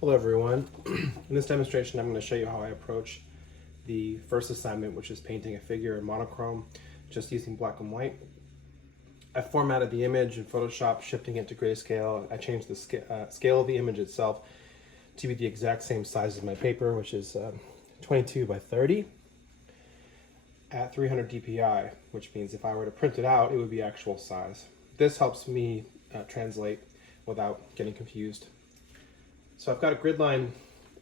Hello everyone. In this demonstration I'm going to show you how I approach the first assignment, which is painting a figure in monochrome just using black and white. I formatted the image in Photoshop, shifting it to grayscale. I changed the scale of the image itself to be the exact same size as my paper, which is 22 by 30 at 300 dpi, which means if I were to print it out, it would be actual size. This helps me translate without getting confused. So I've got a grid line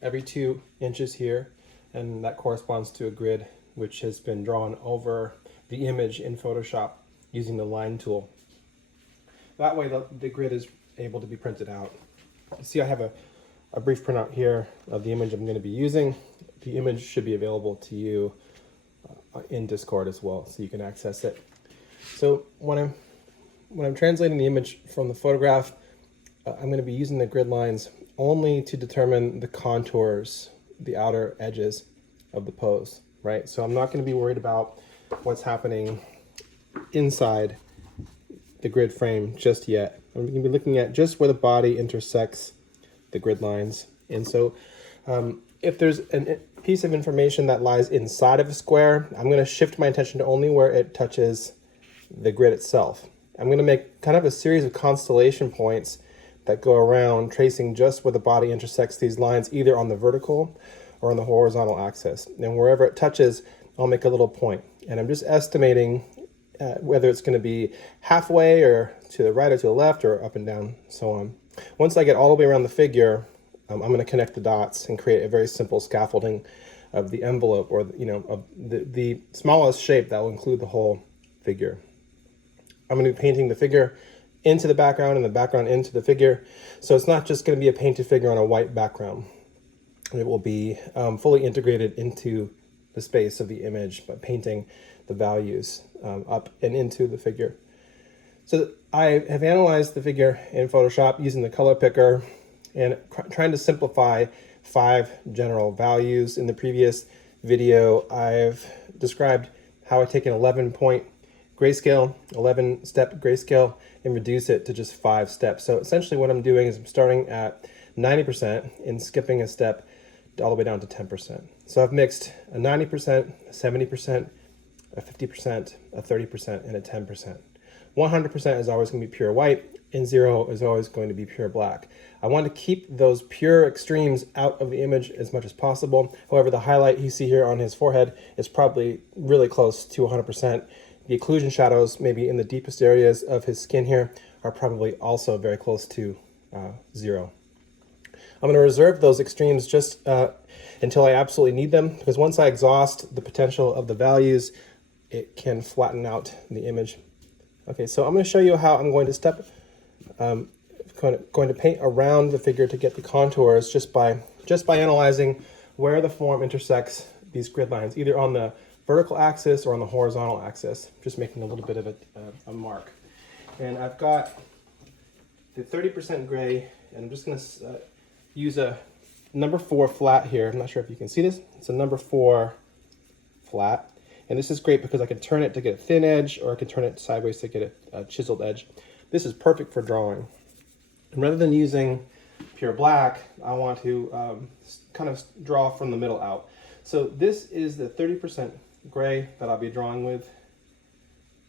every 2 inches here, and that corresponds to a grid which has been drawn over the image in Photoshop using the line tool. That way the grid is able to be printed out. You see I have a brief printout here of the image I'm going to be using. The image should be available to you in Discord as well, so you can access it. So when I'm translating the image from the photograph, I'm going to be using the grid lines only to determine the contours, the outer edges of the pose, right? So I'm not going to be worried about what's happening inside the grid frame just yet. I'm going to be looking at just where the body intersects the grid lines. And so if there's a piece of information that lies inside of a square, I'm going to shift my attention to only where it touches the grid itself. I'm going to make kind of a series of constellation points that go around, tracing just where the body intersects these lines, either on the vertical or on the horizontal axis. And wherever it touches, I'll make a little point. And I'm just estimating whether it's going to be halfway or to the right or to the left or up and down, so on. Once I get all the way around the figure, I'm going to connect the dots and create a very simple scaffolding of the envelope, or of the smallest shape that will include the whole figure. I'm going to be painting the figure into the background and the background into the figure. So it's not just going to be a painted figure on a white background. It will be fully integrated into the space of the image by painting the values up and into the figure. So I have analyzed the figure in Photoshop using the color picker and trying to simplify 5 general values. In the previous video, I've described how I take an 11-point grayscale, 11-step grayscale, and reduce it to just 5 steps. So essentially what I'm doing is I'm starting at 90% and skipping a step all the way down to 10%. So I've mixed a 90%, a 70%, a 50%, a 30%, and a 10%. 100% is always going to be pure white, and 0 is always going to be pure black. I want to keep those pure extremes out of the image as much as possible. However, the highlight you see here on his forehead is probably really close to 100%. The occlusion shadows, maybe in the deepest areas of his skin here, are probably also very close to 0. I'm going to reserve those extremes just until I absolutely need them, because once I exhaust the potential of the values, it can flatten out the image. Okay, so I'm going to show you how I'm going to going to paint around the figure to get the contours just by analyzing where the form intersects these grid lines, either on the vertical axis or on the horizontal axis, just making a little bit of a mark. And I've got the 30% gray, and I'm just going to use a number 4 flat here. I'm not sure if you can see this. It's a number 4 flat. And this is great because I can turn it to get a thin edge, or I can turn it sideways to get a chiseled edge. This is perfect for drawing. And rather than using pure black, I want to kind of draw from the middle out. So this is the 30% gray that I'll be drawing with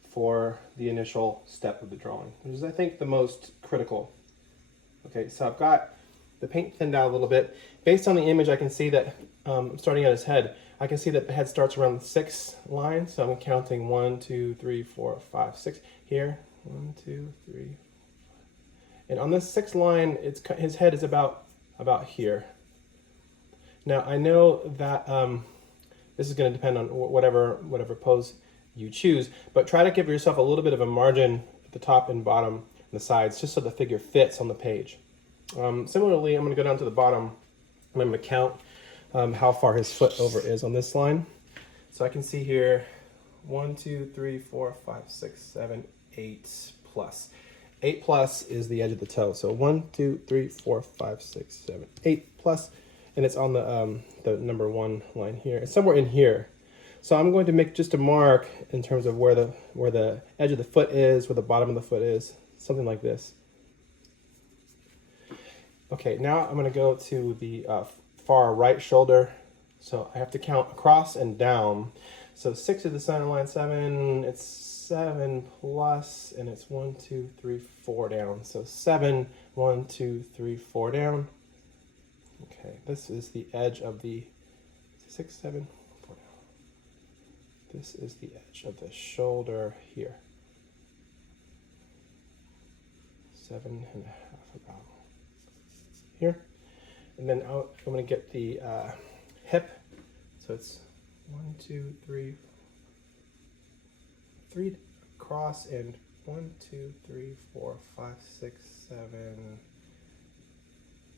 for the initial step of the drawing, which is, I think, the most critical. Okay, so I've got the paint thinned out a little bit. Based on the image, I can see that starting at his head, I can see that the head starts around 6 lines. So I'm counting 1, 2, 3, 4, 5, 6 here. 1, 2, 3, and on this 6th line, his head is about here. Now I know that this is going to depend on whatever pose you choose, but try to give yourself a little bit of a margin at the top and bottom and the sides, just so the figure fits on the page. Similarly, I'm going to go down to the bottom, and I'm going to count how far his foot over is on this line. So I can see here 1, 2, 3, 4, 5, 6, 7, 8 plus. 8 plus is the edge of the toe. So 1, 2, 3, 4, 5, 6, 7, 8 plus. And it's on the number 1 line here. It's somewhere in here. So I'm going to make just a mark in terms of where the edge of the foot is, where the bottom of the foot is, something like this. Okay, now I'm going to go to the far right shoulder. So I have to count across and down. So 6 to the center line, 7, it's 7 plus, and it's 1, 2, 3, 4 down. So 7, 1, 2, 3, 4 down. Okay, this is the edge of the 6, 7, 4 down. This is the edge of the shoulder here. 7.5 about here. And then I'm going to get the hip. So it's 1, 2, 3, 3 across, and 1, 2, 3, 4, 5, 6, 7,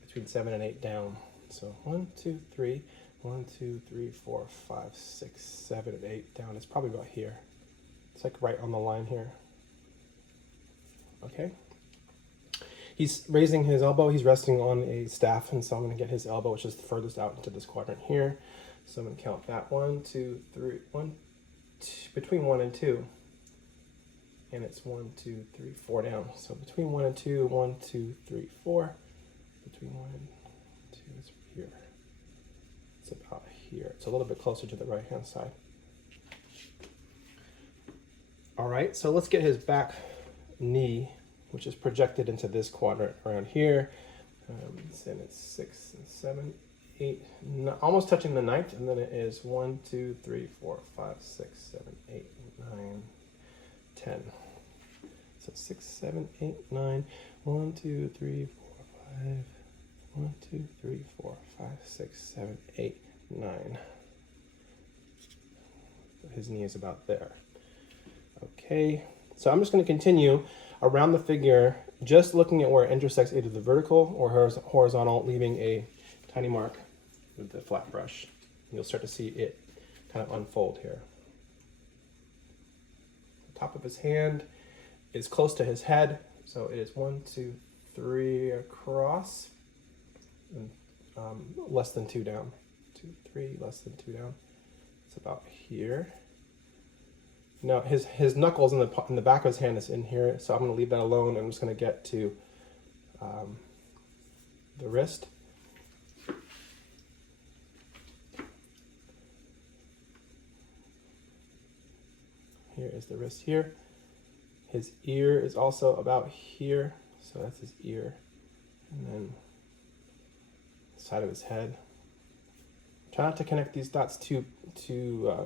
between 7 and 8 down. So 1, 2, 3, 1, 2, 3, 4, 5, 6, 7, and 8 down. It's probably about here. It's like right on the line here. Okay. He's raising his elbow. He's resting on a staff, and so I'm going to get his elbow, which is the furthest out into this quadrant here. So I'm going to count that 1, 2, 3, 1, 2, between 1 and 2. And it's 1, 2, 3, 4 down. So between 1 and 2, 1, 2, 3, 4. Between 1 and 2 is here. It's about here. It's a little bit closer to the right-hand side. All right, so let's get his back knee, which is projected into this quadrant around here. And it's 6 and 7, 8, almost touching the 9th, and then it is 1, 2, 3, 4, 5, 6, 7, 8, 9, 10. So 6, 7, 8, 9, 1, 2, 3, 4, 5, 1, 2, 3, 4, 5, 6, 7, 8, 9. His knee is about there. Okay, so I'm just going to continue around the figure, just looking at where it intersects either the vertical or horizontal, leaving a tiny mark with the flat brush. You'll start to see it kind of unfold here. The top of his hand is close to his head, so it is 1, 2, 3 across, and less than 2 down. 2, 3, less than 2 down. It's about here. Now his knuckles in the back of his hand is in here, so I'm going to leave that alone. I'm just going to get to the wrist. Here is the wrist here. His ear is also about here, so that's his ear. And then the side of his head. Try not to connect these dots too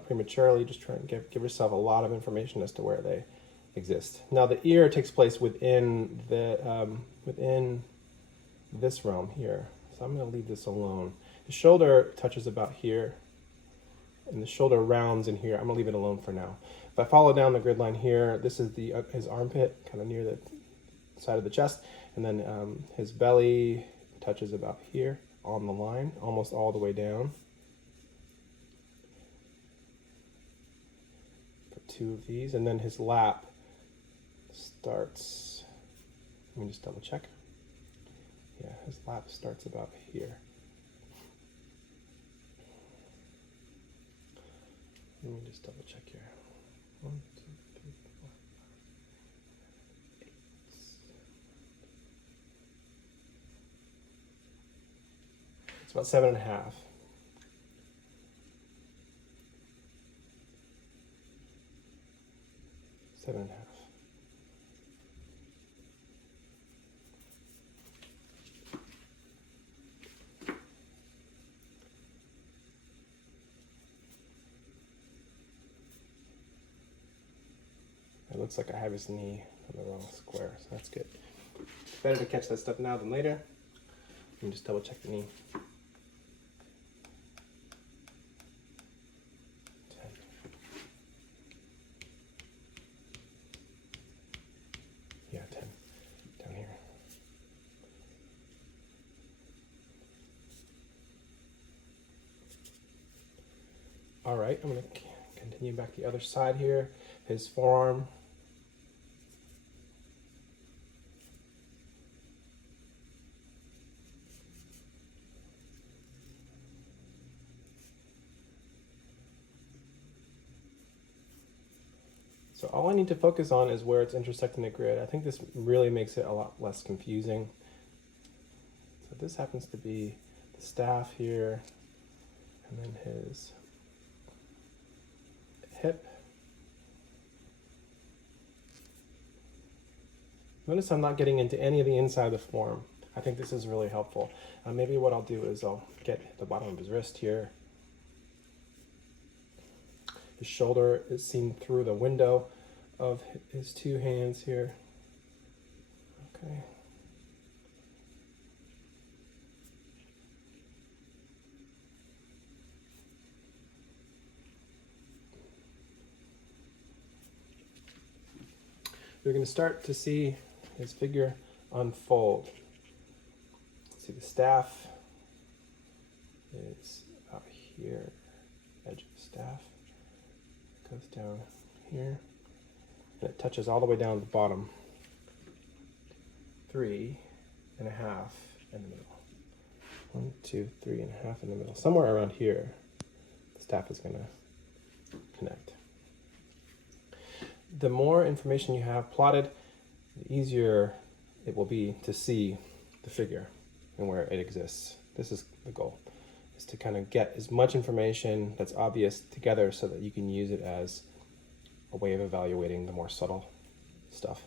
prematurely. Just try and give yourself a lot of information as to where they exist. Now the ear takes place within this realm here, so I'm going to leave this alone. The shoulder touches about here, and the shoulder rounds in here. I'm going to leave it alone for now. If I follow down the grid line here, this is his armpit, kind of near the side of the chest, and then his belly touches about here on the line, almost all the way down. Two of these, and then his lap starts, let me just double check. Yeah, his lap starts about here. Let me just double check here. 1, 2, 3, 4, 5, 8. It's about 7.5. 7.5. It looks like I have his knee on the wrong square, so that's good. It's better to catch that stuff now than later. Let me just double check the knee. 10. Yeah, 10. Down here. All right, I'm going to continue back the other side here. His forearm. So all I need to focus on is where it's intersecting the grid. I think this really makes it a lot less confusing. So but this happens to be the staff here, and then his hip. Notice I'm not getting into any of the inside of the form. I think this is really helpful. Maybe what I'll do is I'll get the bottom of his wrist here. His shoulder is seen through the window of his two hands here. Okay. You're going to start to see his figure unfold. See, the staff is about here, edge of the staff. Goes down here, and it touches all the way down to the bottom. 3.5 in the middle. 1, 2, 3.5 in the middle. Somewhere around here, the staff is going to connect. The more information you have plotted, the easier it will be to see the figure and where it exists. This is the goal, is to kind of get as much information that's obvious together so that you can use it as a way of evaluating the more subtle stuff.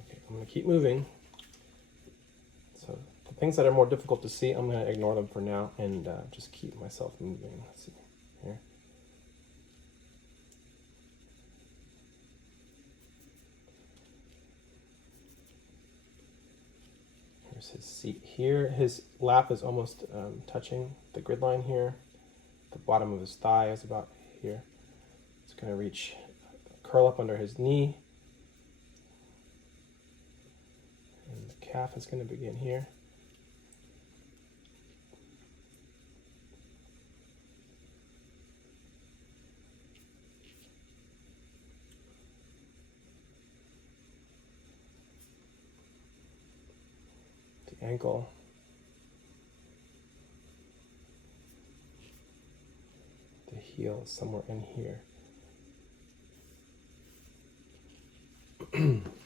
Okay, I'm going to keep moving. So the things that are more difficult to see, I'm going to ignore them for now and just keep myself moving. Let's see here. Here's his seat here. His lap is almost touching the grid line here. The bottom of his thigh is about here. It's going to reach, curl up under his knee. And the calf is going to begin here. The ankle. The heel is somewhere in here.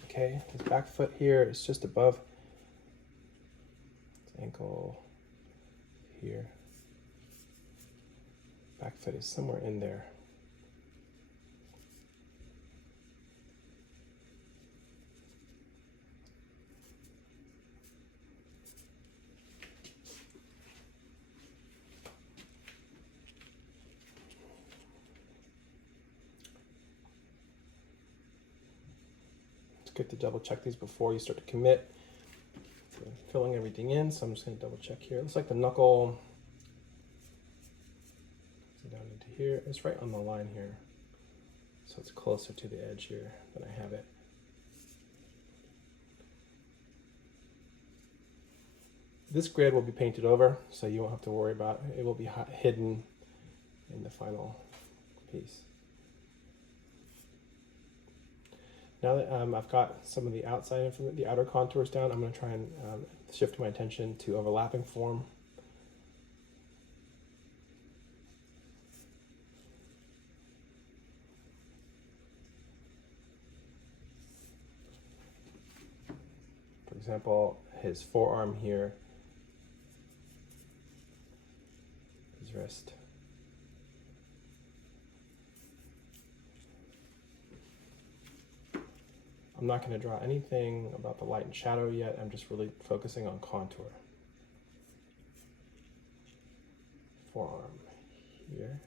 Okay, his back foot here is just above his ankle here. Back foot is somewhere in there. It's good to double check these before you start to commit to filling everything in. So I'm just going to double check here. It looks like the knuckle down into here. It's right on the line here. So it's closer to the edge here than I have it. This grid will be painted over, so you won't have to worry about it. It will be hidden in the final piece. Now that I've got some of the outside information, the outer contours down, I'm going to try and shift my attention to overlapping form. For example, his forearm here, his wrist. I'm not going to draw anything about the light and shadow yet. I'm just really focusing on contour. Forearm here.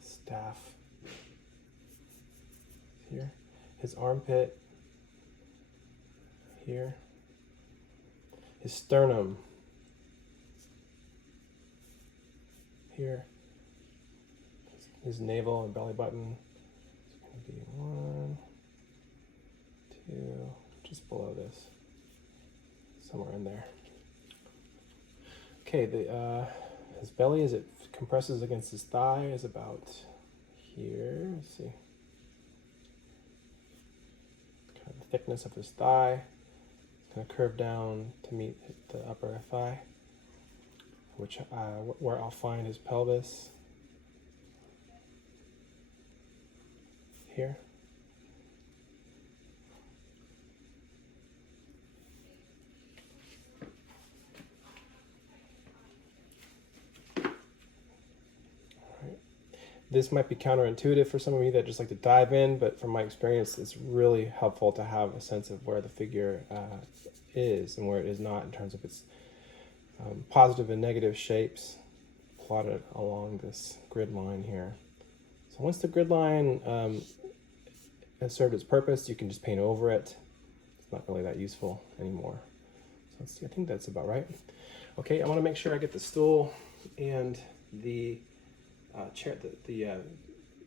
Staff here, his armpit here, his sternum here, his navel and belly button. It's going to be 1, 2, just below this, somewhere in there. Okay, his belly is compresses against his thigh is about here. Let's see. Kind of the thickness of his thigh. It's going to curve down to meet the upper thigh, which where I'll find his pelvis here. This might be counterintuitive for some of you that just like to dive in, but from my experience, it's really helpful to have a sense of where the figure is and where it is not in terms of its positive and negative shapes plotted along this grid line here. So once the grid line has served its purpose, you can just paint over it. It's not really that useful anymore. So let's see, I think that's about right. Okay, I want to make sure I get the stool and the chair, the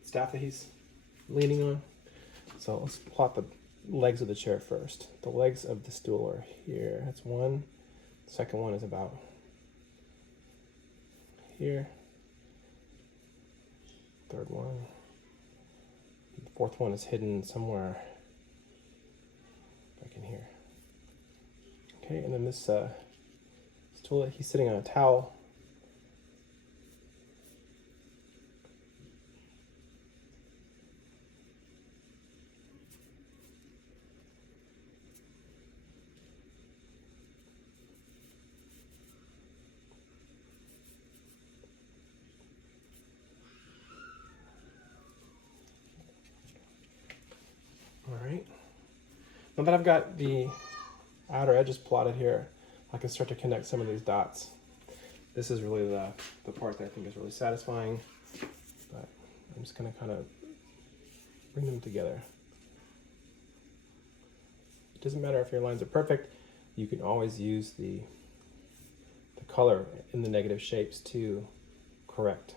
staff that he's leaning on. So let's plot the legs of the chair first. The legs of the stool are here. That's one. The second one is about here. Third one. The fourth one is hidden somewhere back in here. Okay, and then this stool, he's sitting on a towel. Now that I've got the outer edges plotted here, I can start to connect some of these dots. This is really the part that I think is really satisfying, but I'm just going to kind of bring them together. It doesn't matter if your lines are perfect, you can always use the color in the negative shapes to correct.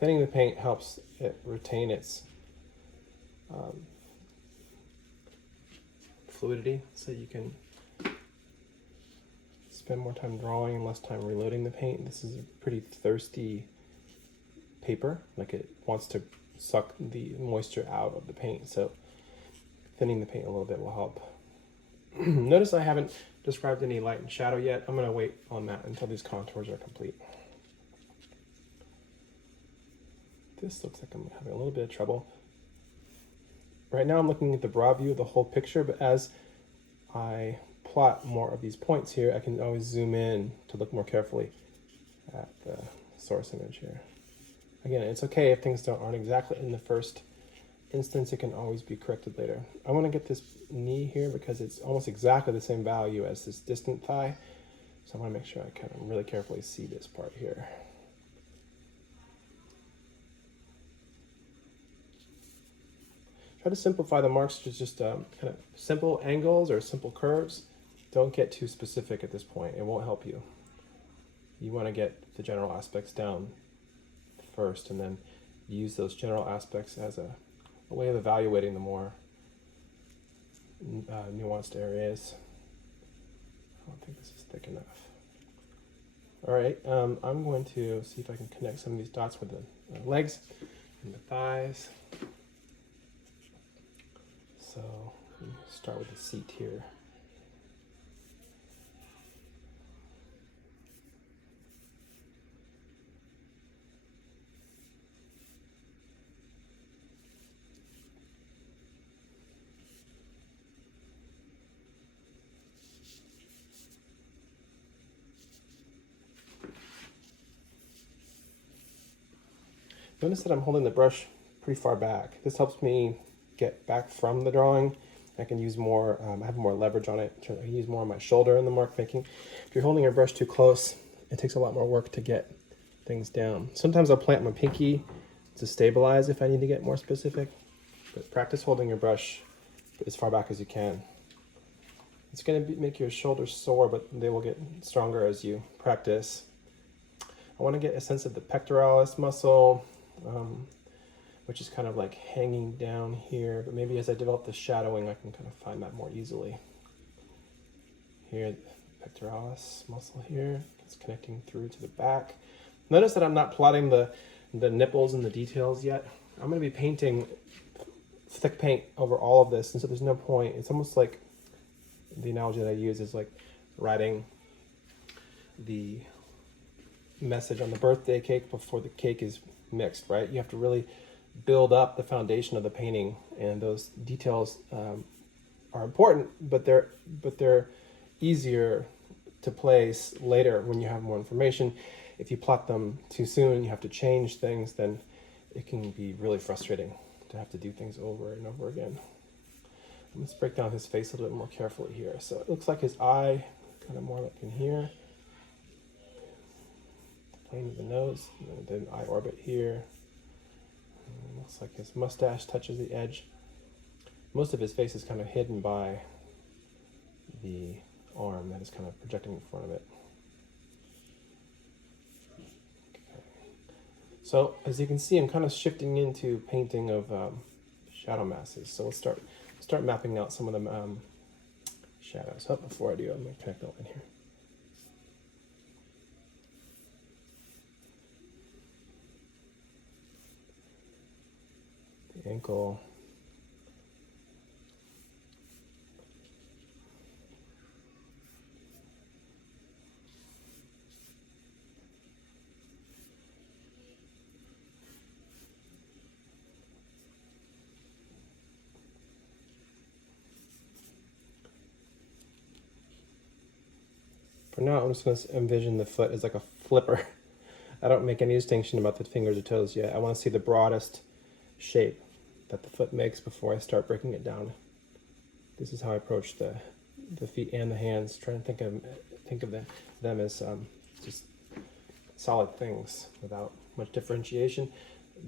Thinning the paint helps it retain its fluidity, so you can spend more time drawing and less time reloading the paint. This is a pretty thirsty paper, like it wants to suck the moisture out of the paint, so thinning the paint a little bit will help. Notice I haven't described any light and shadow yet. I'm going to wait on that until these contours are complete. This looks like I'm having a little bit of trouble. Right now I'm looking at the broad view of the whole picture, but as I plot more of these points here, I can always zoom in to look more carefully at the source image here. Again, it's okay if things aren't exactly in the first instance, it can always be corrected later. I want to get this knee here because it's almost exactly the same value as this distant thigh. So I want to make sure I kind of really carefully see this part here. Try to simplify the marks to just kind of simple angles or simple curves. Don't get too specific at this point. It won't help you. You want to get the general aspects down first and then use those general aspects as a way of evaluating the more nuanced areas. I don't think this is thick enough. All right, I'm going to see if I can connect some of these dots with the legs and the thighs. So let me start with the seat here. Notice that I'm holding the brush pretty far back. This helps me get back from the drawing. I can use more, I have more leverage on it. I can use more on my shoulder in the mark making. If you're holding your brush too close, it takes a lot more work to get things down. Sometimes I'll plant my pinky to stabilize if I need to get more specific, but practice holding your brush as far back as you can. It's going to make your shoulders sore, but they will get stronger as you practice. I want to get a sense of the pectoralis muscle, which is kind of like hanging down here, but maybe as I develop the shadowing, I can kind of find that more easily. Here, the pectoralis muscle here, it's connecting through to the back. Notice that I'm not plotting the nipples and the details yet. I'm going to be painting thick paint over all of this, and so there's no point. It's almost like the analogy that I use is like writing the message on the birthday cake before the cake is mixed, right? You have to really build up the foundation of the painting, and those details are important, but they're easier to place later when you have more information. If you plot them too soon, you have to change things, then it can be really frustrating to have to do things over and over again. Let's break down his face a little bit more carefully here. So it looks like his eye, kind of more like in here. Plane of the nose, and then eye orbit here. And looks like his mustache touches the edge. Most of his face is kind of hidden by the arm that is kind of projecting in front of it. Okay. So as you can see, I'm kind of shifting into painting of shadow masses. So let's start mapping out some of the shadows. Oh, before I do, I'm going to connect that in here. The ankle. For now, I'm just going to envision the foot as like a flipper. I don't make any distinction about the fingers or toes yet. I want to see the broadest shape that the foot makes before I start breaking it down. This is how I approach the feet and the hands, trying to think of them as just solid things without much differentiation.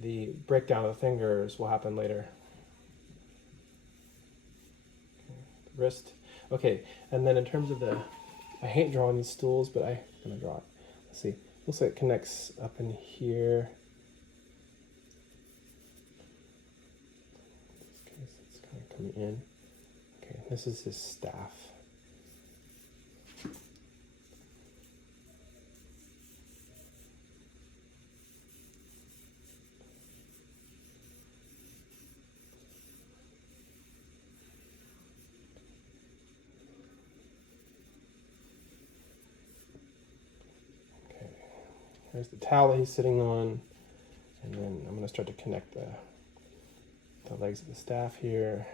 The breakdown of the fingers will happen later. Okay, the wrist. Okay, and then in terms of I hate drawing these stools, but I'm gonna draw it. Let's see. Looks like it connects up in here. In this case, it's kind of coming in. Okay, this is his staff. There's the towel that he's sitting on, and then I'm going to start to connect the legs of the staff here.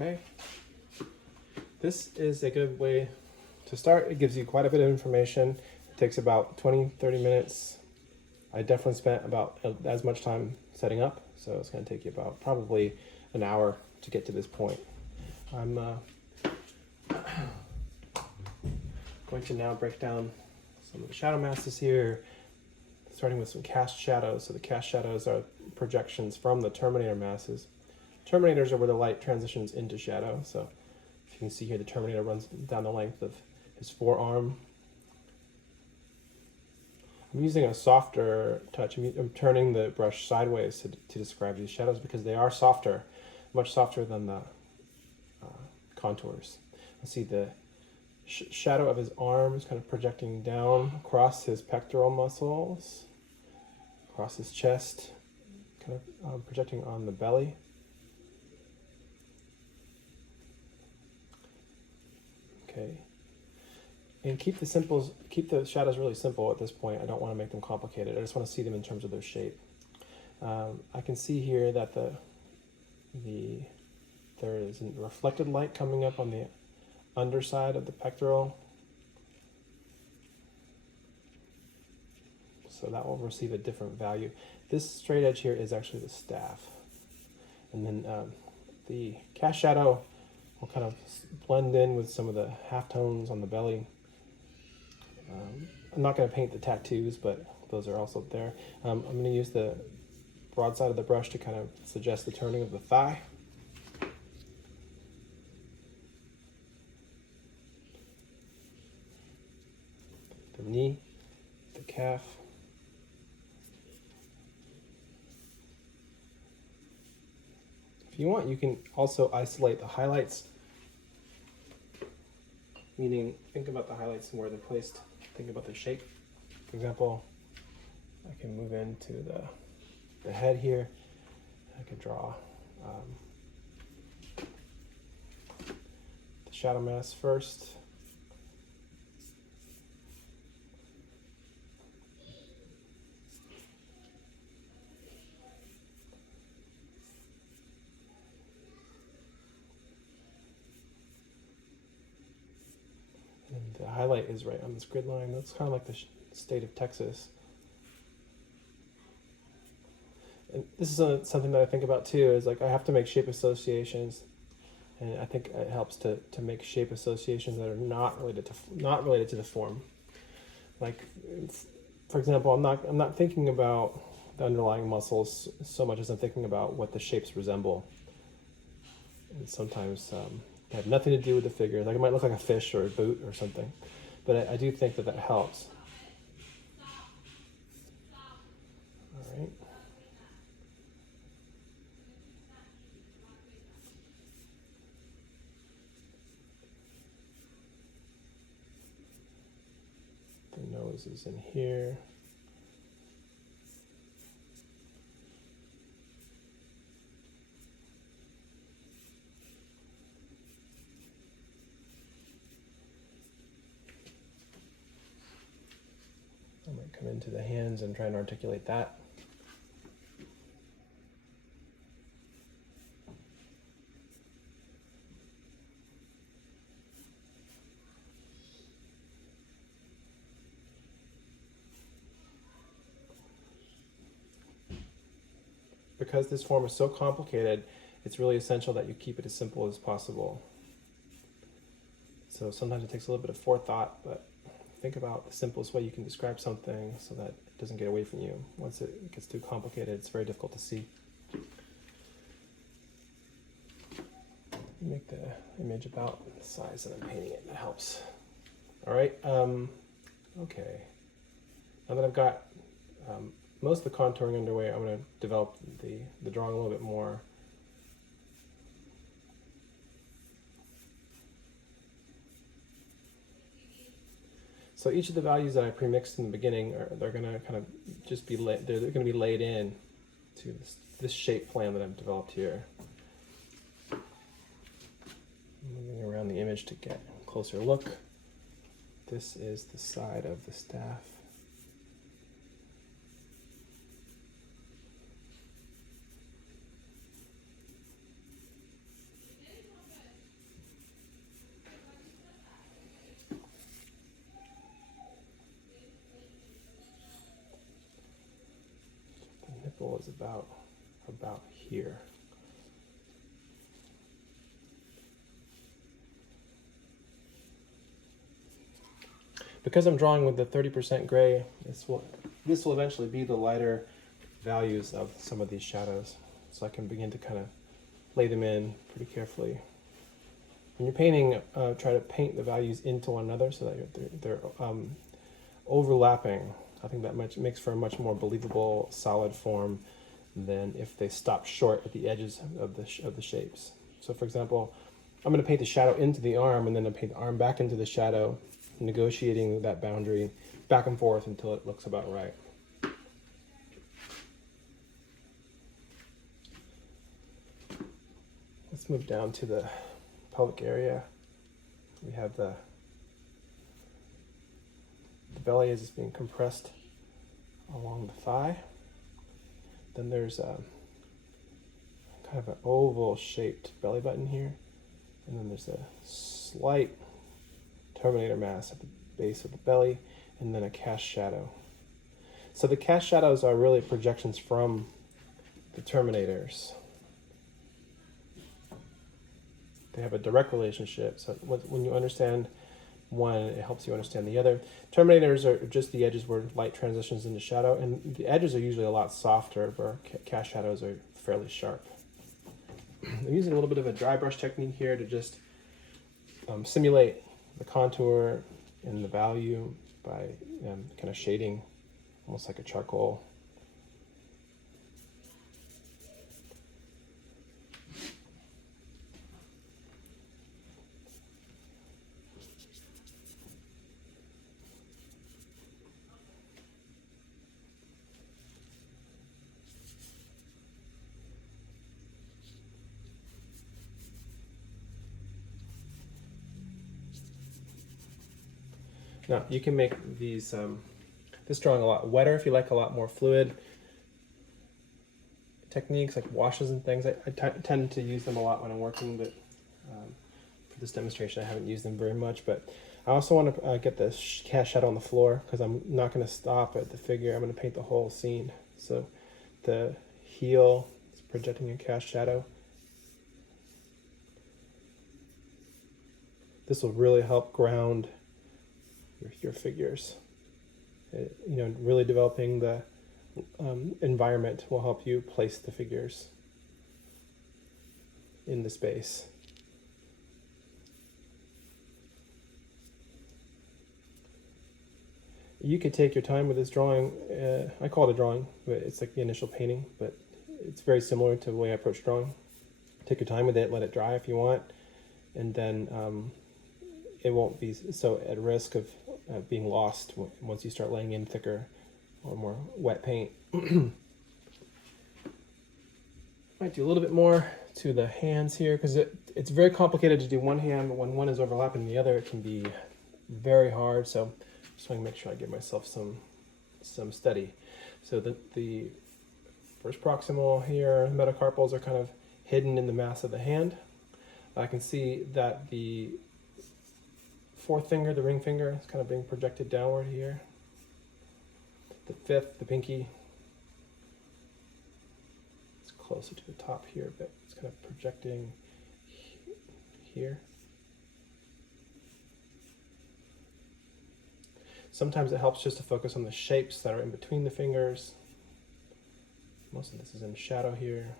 Okay. This is a good way to start. It gives you quite a bit of information. It takes about 20-30 minutes. I definitely spent about as much time setting up, so it's going to take you about probably an hour to get to this point. I'm going to now break down some of the shadow masses here, starting with some cast shadows. So the cast shadows are projections from the terminator masses. Terminators are where the light transitions into shadow. So if you can see here, the terminator runs down the length of his forearm. I'm using a softer touch. I'm turning the brush sideways to describe these shadows because they are softer, much softer than the contours. Let's see, the shadow of his arm is kind of projecting down across his pectoral muscles, across his chest, kind of projecting on the belly. Okay. And keep the shadows really simple at this point. I don't want to make them complicated. I just want to see them in terms of their shape. I can see here that there is a reflected light coming up on the underside of the pectoral. So that will receive a different value. This straight edge here is actually the staff. And then the cast shadow will kind of blend in with some of the halftones on the belly. I'm not going to paint the tattoos, but those are also there. I'm going to use the broad side of the brush to kind of suggest the turning of the thigh. The knee, the calf. If you want, you can also isolate the highlights, meaning think about the highlights and where they're placed. Think about the shape. For example, I can move into the head here. I can draw the shadow mask first. And the highlight is right on this grid line. That's kind of like the state of Texas. And this is something that I think about too, is like I have to make shape associations, and I think it helps to make shape associations that are not related to the form. Like, for example, I'm not thinking about the underlying muscles so much as I'm thinking about what the shapes resemble. And sometimes they have nothing to do with the figure. Like it might look like a fish or a boot or something, but I do think that helps. All right. The nose is in here. I might come into the hands and try and articulate that. Because this form is so complicated, it's really essential that you keep it as simple as possible. So sometimes it takes a little bit of forethought, but think about the simplest way you can describe something so that it doesn't get away from you. Once it gets too complicated, it's very difficult to see. Make the image about the size that I'm painting it. That helps. All right. Okay. Now that I've got most of the contouring underway, I'm going to develop the drawing a little bit more. So each of the values that I pre-mixed in the beginning, they're going to kind of just be they're going to be laid in to this shape plan that I've developed here. Moving around the image to get a closer look. This is the side of the staff. example, is about here. Because I'm drawing with the 30% gray, this will eventually be the lighter values of some of these shadows. So I can begin to kind of lay them in pretty carefully. When you're painting, try to paint the values into one another so that they're overlapping. I think that makes for a much more believable, solid form than if they stop short at the edges of the shapes. So for example, I'm going to paint the shadow into the arm, and then I paint the arm back into the shadow, negotiating that boundary back and forth until it looks about right. Let's move down to the pelvic area. We have the belly is just being compressed along the thigh. Then there's a kind of an oval shaped belly button here. And then there's a slight terminator mass at the base of the belly, and then a cast shadow. So the cast shadows are really projections from the terminators. They have a direct relationship. So when you understand one, it helps you understand the other. Terminators are just the edges where light transitions into shadow, and the edges are usually a lot softer, where cast shadows are fairly sharp. I'm using a little bit of a dry brush technique here to just simulate the contour and the value by kind of shading, almost like a charcoal. Now, you can make these this drawing a lot wetter if you like a lot more fluid techniques like washes and things. I tend to use them a lot when I'm working, but for this demonstration I haven't used them very much. But I also want to get the cast shadow on the floor, because I'm not going to stop at the figure. I'm going to paint the whole scene. So the heel is projecting a cast shadow. This will really help ground your figures. Really developing the environment will help you place the figures in the space. You could take your time with this drawing. I call it a drawing, but it's like the initial painting, but it's very similar to the way I approach drawing. Take your time with it, let it dry if you want, and then it won't be so at risk of being lost once you start laying in thicker or more wet paint. Might do a little bit more to the hands here, because it's very complicated to do one hand, but when one is overlapping the other, it can be very hard. So just want to make sure I give myself some steady. So the first proximal here, metacarpals are kind of hidden in the mass of the hand. I can see that the fourth finger, the ring finger, is kind of being projected downward here. The fifth, the pinky, it's closer to the top here, but it's kind of projecting here. Sometimes it helps just to focus on the shapes that are in between the fingers. Most of this is in shadow here.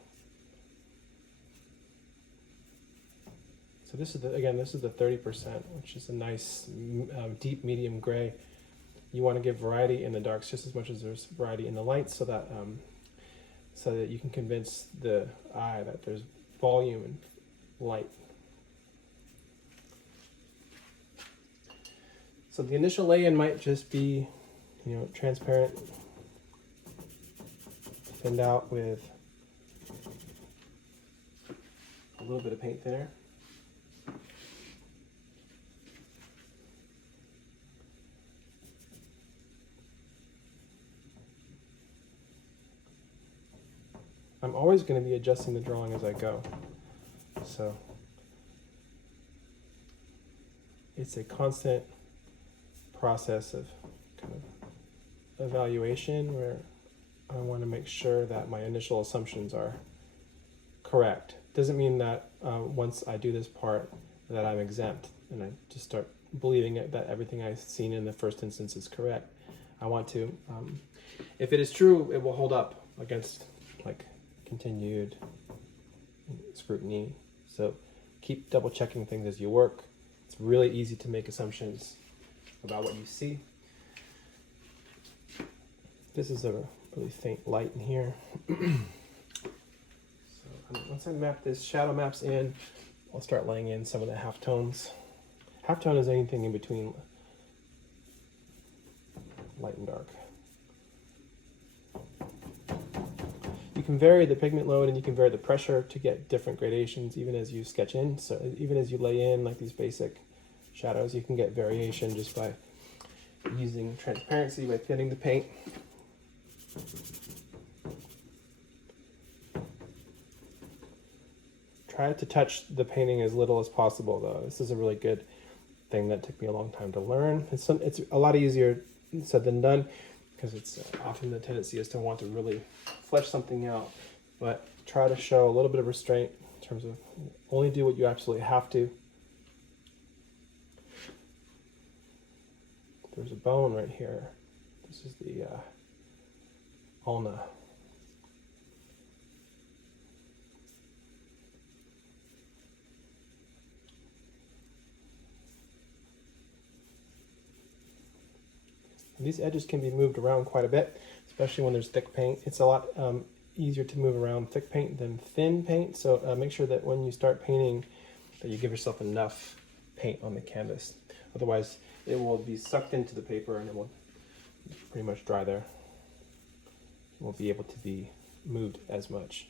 So this is the 30%, which is a nice deep medium gray. You want to give variety in the darks just as much as there's variety in the lights, so that you can convince the eye that there's volume and light. So the initial lay-in might just be, transparent, thinned out with a little bit of paint thinner. I'm always going to be adjusting the drawing as I go. So it's a constant process of kind of evaluation, where I want to make sure that my initial assumptions are correct. Doesn't mean that once I do this part that I'm exempt and I just start believing it, that everything I've seen in the first instance is correct. I want to, if it is true, it will hold up against like continued scrutiny. So keep double checking things as you work. It's really easy to make assumptions about what you see. This is a really faint light in here. So once I map this shadow maps in, I'll start laying in some of the halftones. Halftone is anything in between light and dark. You can vary the pigment load and you can vary the pressure to get different gradations even as you sketch in. So even as you lay in like these basic shadows, you can get variation just by using transparency, by thinning the paint. Try to touch the painting as little as possible though. This is a really good thing that took me a long time to learn. It's a lot easier said than done because it's often the tendency is to want to really flesh something out, but try to show a little bit of restraint in terms of only do what you absolutely have to. There's a bone right here. This is the ulna. These edges can be moved around quite a bit, especially when there's thick paint. It's a lot easier to move around thick paint than thin paint, so make sure that when you start painting that you give yourself enough paint on the canvas. Otherwise, it will be sucked into the paper and it will pretty much dry there. It won't be able to be moved as much.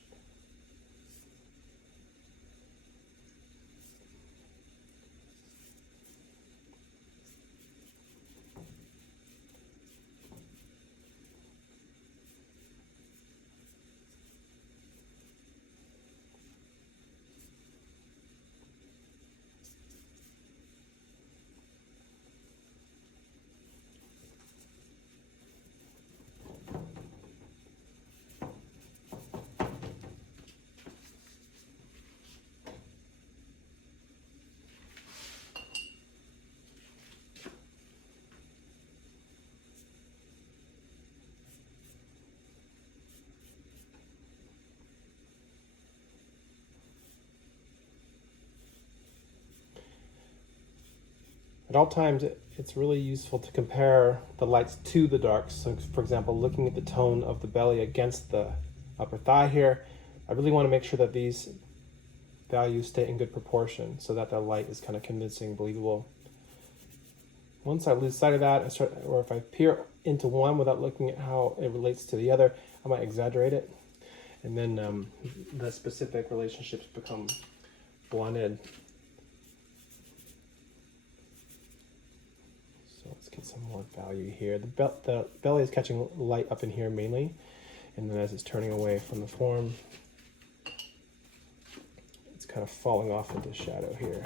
At all times, it's really useful to compare the lights to the darks. So for example, looking at the tone of the belly against the upper thigh here, I really want to make sure that these values stay in good proportion so that the light is kind of convincing, believable. Once I lose sight of that, or if I peer into one without looking at how it relates to the other, I might exaggerate it. And then the specific relationships become blunted. Let's get some more value here. The belly is catching light up in here mainly, and then as it's turning away from the form, it's kind of falling off into shadow here.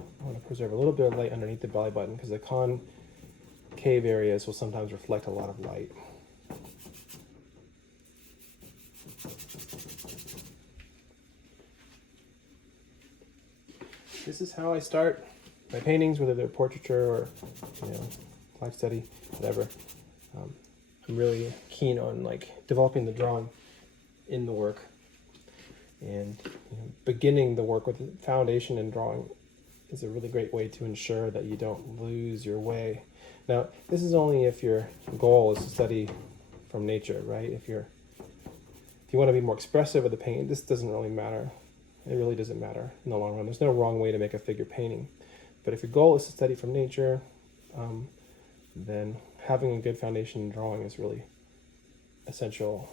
I want to preserve a little bit of light underneath the belly button because the concave areas will sometimes reflect a lot of light. This is how I start my paintings, whether they're portraiture or life study, whatever. I'm really keen on developing the drawing in the work, and beginning the work with the foundation in drawing is a really great way to ensure that you don't lose your way. Now, this is only if your goal is to study from nature, right? If you want to be more expressive with the paint, this doesn't really matter. It really doesn't matter in the long run. There's no wrong way to make a figure painting. But if your goal is to study from nature, then having a good foundation in drawing is really essential.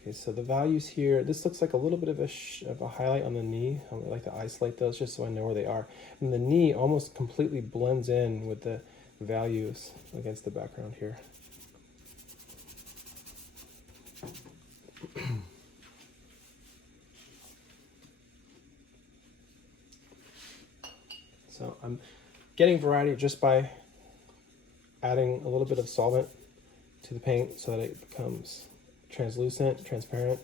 Okay, so the values here, this looks like a little bit of a highlight on the knee. I like to isolate those just so I know where they are. And the knee almost completely blends in with the values against the background here. So I'm getting variety just by adding a little bit of solvent to the paint so that it becomes translucent, transparent.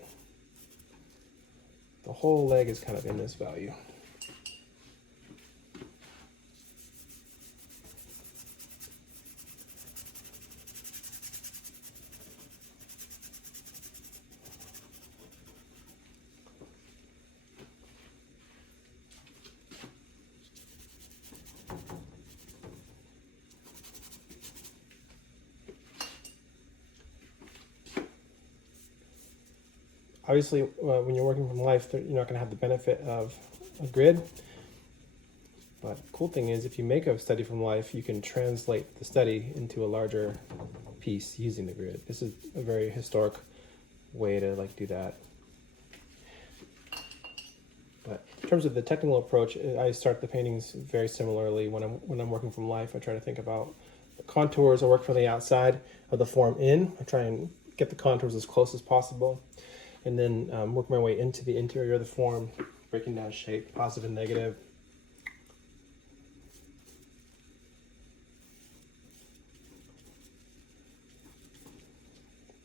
The whole leg is kind of in this value. Obviously, when you're working from life, you're not going to have the benefit of a grid. But the cool thing is, if you make a study from life, you can translate the study into a larger piece using the grid. This is a very historic way to do that. But in terms of the technical approach, I start the paintings very similarly. When I'm working from life, I try to think about the contours. I work from the outside of the form in. I try and get the contours as close as possible, and then work my way into the interior of the form, breaking down shape, positive and negative.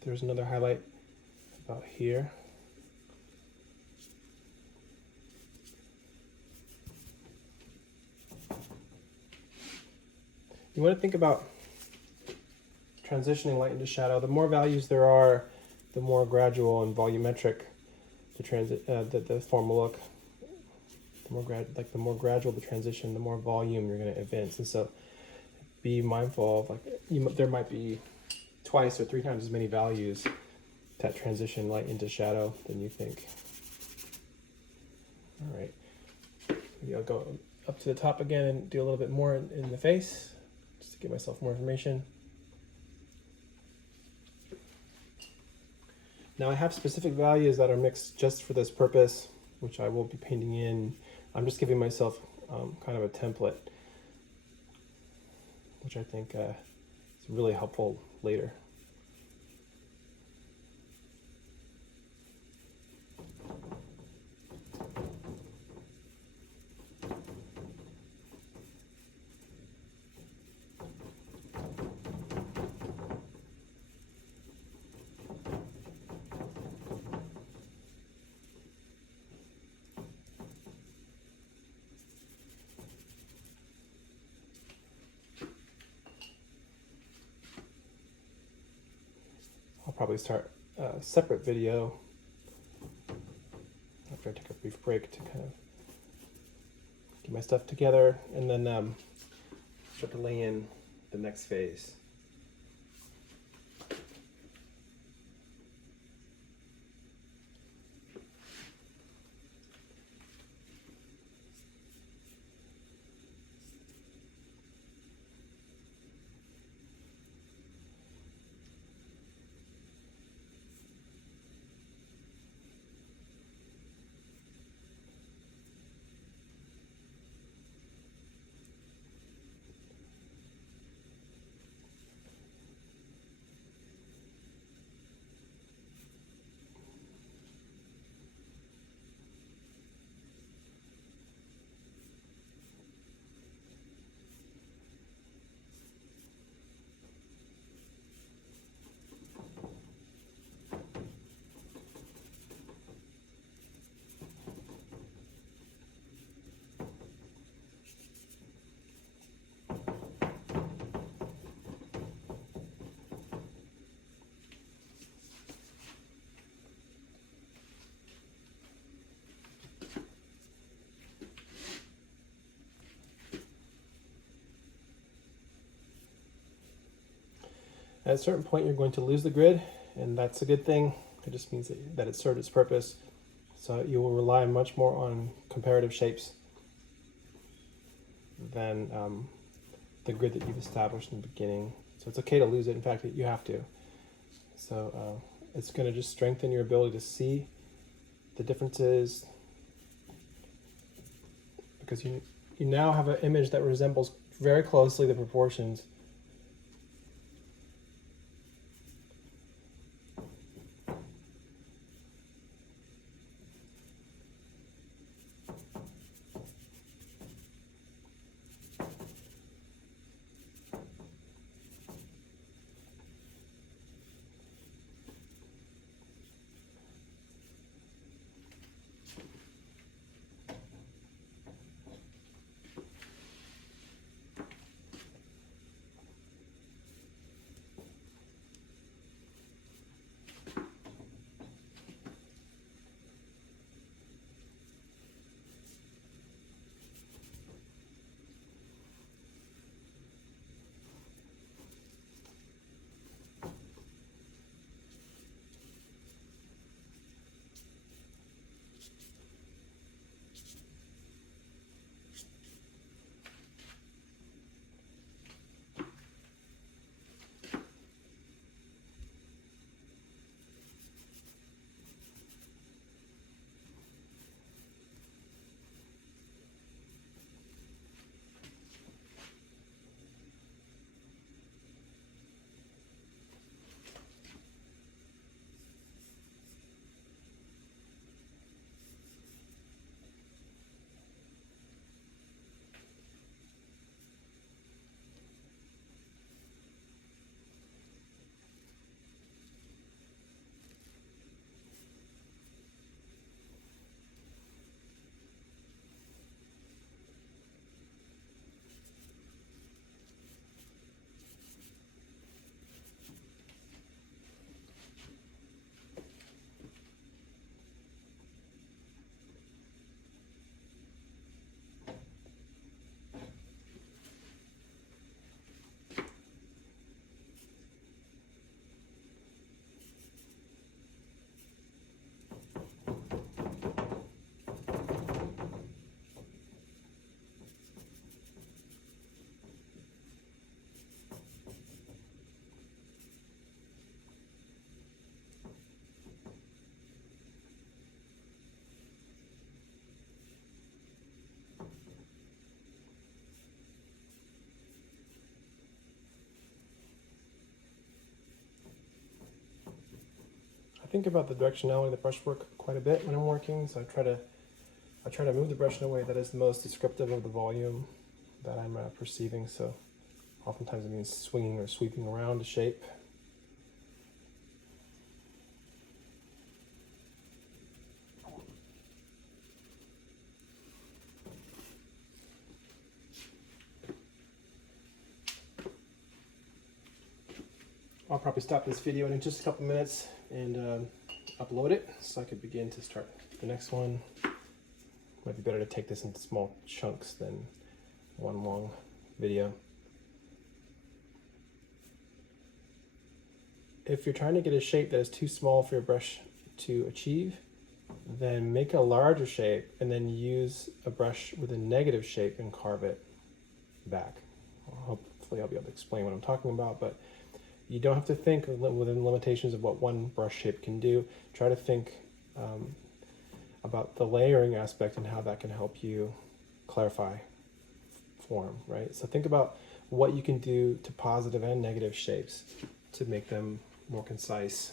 There's another highlight about here. You want to think about transitioning light into shadow. The more values there are, the more gradual and volumetric the form will look. The more gradual the transition, the more volume you're going to evince. And so, be mindful of there might be twice or three times as many values that transition light into shadow than you think. All right, maybe I'll go up to the top again and do a little bit more in the face, just to give myself more information. Now I have specific values that are mixed just for this purpose, which I will be painting in. I'm just giving myself kind of a template, which I think is really helpful later. I'll probably start a separate video after I take a brief break to kind of get my stuff together, and then start to lay in the next phase. At a certain point, you're going to lose the grid, and that's a good thing. It just means that it served its purpose. So you will rely much more on comparative shapes than the grid that you've established in the beginning. So it's okay to lose it. In fact, you have to. So it's going to just strengthen your ability to see the differences, because you now have an image that resembles very closely the proportions. think about the directionality of the brushwork quite a bit when I'm working, so I try to move the brush in a way that is the most descriptive of the volume that I'm perceiving. So oftentimes it means swinging or sweeping around a shape. I'll probably stop this video in just a couple minutes and upload it so I could begin to start the next one. Might be better to take this into small chunks than one long video. If you're trying to get a shape that is too small for your brush to achieve, then make a larger shape and then use a brush with a negative shape and carve it back. Hopefully I'll be able to explain what I'm talking about, but you don't have to think within limitations of what one brush shape can do. Try to think about the layering aspect and how that can help you clarify form, right? So think about what you can do to positive and negative shapes to make them more concise.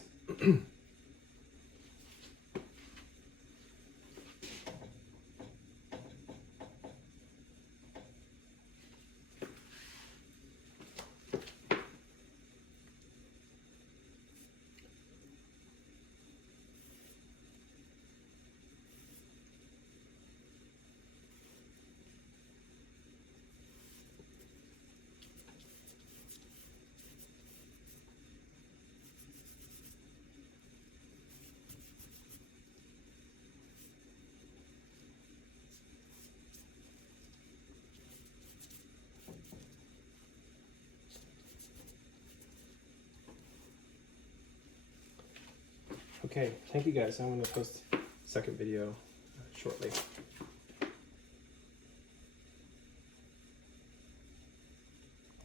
Okay, thank you guys. I'm going to post a second video shortly.